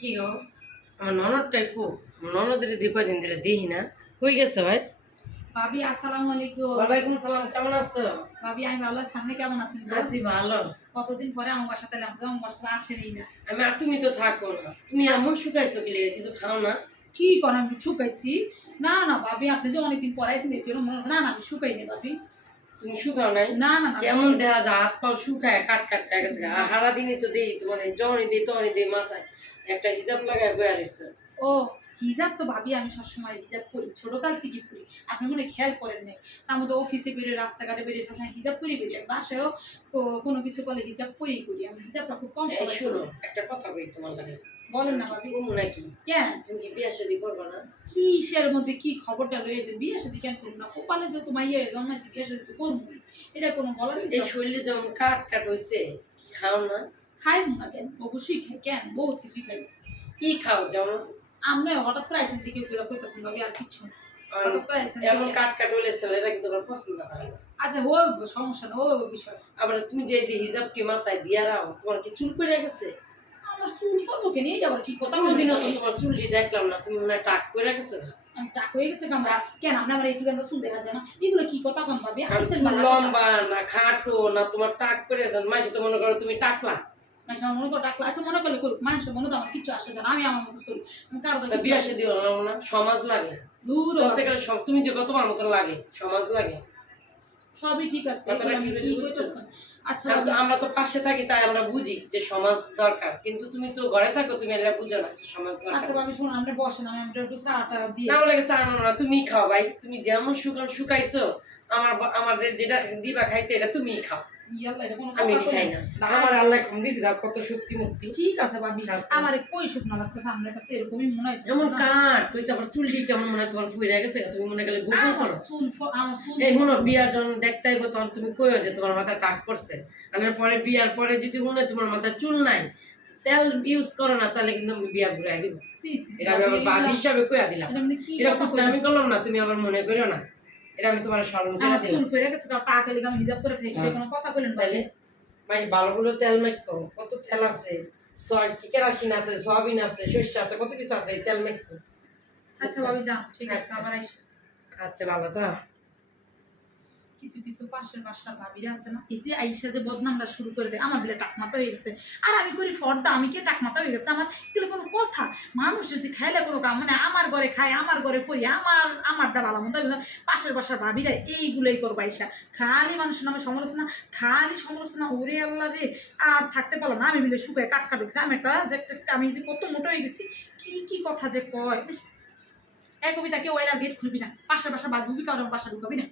কি গো আমার ননদটাই খুব ননদের দিয়ে কয়দিন ধরে দেখি না হয়ে গেছে ভাই। ভাবি আসসালামু আলাইকুম। ওয়ালাইকুম সালাম, কেমন আছো? ভাবি আমি ভালো আছি, আপনি কেমন আছেন? আছি ভালো। কতদিন পরে আমার বাসাতে এলাম, তো আমার বাসাতে আসেনই না। আর তুমি তো থাকো না, তুমি এমন শুকাইছো কি লেগে, কিছু খাও না? কি করেন, আমি শুকাইছি? না না ভাবি, আপনি যে অনেকদিন পরে আইসেন এর জন্য মনে হতো। না না আমি শুকাইনি ভাবি। তুমি শুকাও নাই? না না না কেমন দেখা যায় হাত পাও শুকায় কাট কাট হয়ে গেছে। আর সারা দিনই তো দেই তোমার যখনই দেই তখনই দেই মাথায় একটা হিজাব লাগায় বয়া রয়েছে। ও হিজাব তো ভাবি আমি সবসময় হিজাব করি, ছোটকাল থেকে করি। আপনি মনে হয় খেয়াল করেন নাই। তার মধ্যে অফিসে বেরিয়ে রাস্তাঘাটে বেরিয়ে সবসময় হিজাব করি বেরিয়ে, বাসায়ও কোনো কিছু করলে হিজাব করেই করি। আমি হিজাবটা খুব কম এই সময় শোনো, একটা কথা কই তোমার লাগে। বলেন না ভাবি। বলবো নাকি? কেন? তুমি কি বিয়া শাদী করবে না? কিসের মধ্যে কি খবরটা লয়েছে? বিয়ে সাথে কেন করবো না? কপালে যে তোমার ইয়ে জন্মাইছে, বিয়ে সাথে তো করবো। এটা কোনো বলার কিছু এই আছে? শরীরে যেমন কাট কাট হয়েছে, খাও না? খাইবো না কেন? অবশ্যই খাই। কেন? বহুত কিছুই খাই। কি খাও যেমন? আমরা হঠাৎ করে আইসেন থেকে ঘুরে কইতাছেন ভাবি, আর কিচ্ছু না। হঠাৎ করে আইসেন এমন থেকে। কাট কাট হলে ছেলেরা কিন্তু ওরা পছন্দ করে না। আচ্ছা ও সমস্যা না, ও বিষয়। আবার তুমি যে যে হিজাবটি মাথায় দিয়া রাও, তোমার কি চুল পড়ে গেছে? আমার চুল সব কেন? এই আবার কি কথা কোনোদিনও বলদিন? তো তোমার চুলটি দেখলাম না, তুমি মনে হয় টাক করে গেছো না? আমি টাক হয়ে গেছে কামড়া। কেন আমরা আমার একটু চুল দেখা যায় না? এগুলো কি কথা কম ভাবি? আর আইসেন চুল বালা লম্বা না খাটো না তোমার টাক করে যান, মাসে তো মনে করো তুমি টাকলা। মানুষ আমার মনে করে ডাকলা। আচ্ছা মনে করলে করুক, মানুষের মনে তো আমার কিচ্ছু আসে না। আমি আমার মতো চলি। আমি কারো তা বিয়া শাদী হলাম না, সমাজ লাগে। দূর চলতে গেলে তুমি যে তোমার মতো লাগে, সমাজ লাগে। সবই ঠিক আছে। কথাটা আমি কি কি বুঝছো? কইতাছেন? আচ্ছা আমরা তো পাশে থাকি তাই আমরা বুঝি যে সমাজ দরকার, কিন্তু তুমি তো ঘরে থাকো, তুমি এটা বুঝো না যে সমাজ দরকার। আচ্ছা ভাবি শুনুন, আপনি বসেন, আমি আমরা একটু চাটা দিয়ে। না বলে গেছে আনো না, তুমি খাও ভাই। তুমি যেমন শুকাইছো, আমাদের যেটা দিবা খাইতে এটা তুমি খাও, ইয়াল্লা এটা কোনো আমি কথা খাই কইলেন? না। আমার আল্লাহ কম দিছি, দাও কত শক্তি মুক্তি। ঠিক আছে ভাবি, স্বাস্থ্য। আমার কই শুকনো লাগতেছে, আপনার কাছে এরকমই মনে হইতেছে যেমন না? কাঠ হয়েছে, আবার চুলটি কেমন মনে হয় তোমার ফুইরা গেছে, তুমি মনে গেলে গোপন আমার করো। আমার চুল এই শুনো, বিয়া যখন দেখতে আইবো তখন তুমি কইও যে তোমার মাথায় টাক পড়ছে। আর পরে বিয়ার পরে যদি মনে হয় তোমার মাথায় চুল নাই, তেল ইউজ করো না, তাহলে কিন্তু আমি বিয়া ঘুরাই দিব। সি সি সি এটা আমি আবার ভাবি হিসাবে কইয়া দিলাম। এটা মানে কি এটা কথা কুটনা আমি করলাম না, তুমি আবার মনে করিও না। এটা আমি তোমার স্মরণ করে আমার দিলাম। চুল ফেরে গেছে, কারণ টাকা লেগে আমি হিসাব করে থাকি। এটা কোনো কথা কইলেন ভাই? তাইলে ভাই ভালোগুলো তেল মেখো, কত তেল আছে, কেরাসিন আছে, সয়াবিন আছে, সর্ষে আছে, কত কিছু আছে, এই তেল মেখো। আচ্ছা ভাবি যান, ঠিক আছে। আচ্ছা। আবার আইসা আচ্ছা ভালো তো। কিছু কিছু পাশের বাসার ভাবিরা আছে না, এই যে আইসা যে বদনামটা শুরু করে দেয়, আমার বিলে টাকমাতা হয়ে গেছে। আর আমি করি ফর্দা, আমি কে টাকমাতা হয়ে গেছে আমার? এগুলো কোনো কথা? মানুষের যে খাইলে কোনো কাম মানে আমার ঘরে খাই, আমার ঘরে পড়ি, আমারটা ভালো মতো। পাশের বাসার ভাবিরা এইগুলোই করবো আইসা। খালি মানুষের নামে সমালোচনা, খালি সমালোচনা। ওরে আল্লাহ রে, আর থাকতে পারলো না। আমি মিলে শুকায় কাট কাট হয়েছে। আমি যে কত মোটো হয়ে গেছি, কি কি কথা যে কয়। এক কবিতা কেউ এলার গেট খুলবি না, পাশের বাসা বাদ বুবি, কারণ বাসা ঢুকাবি না।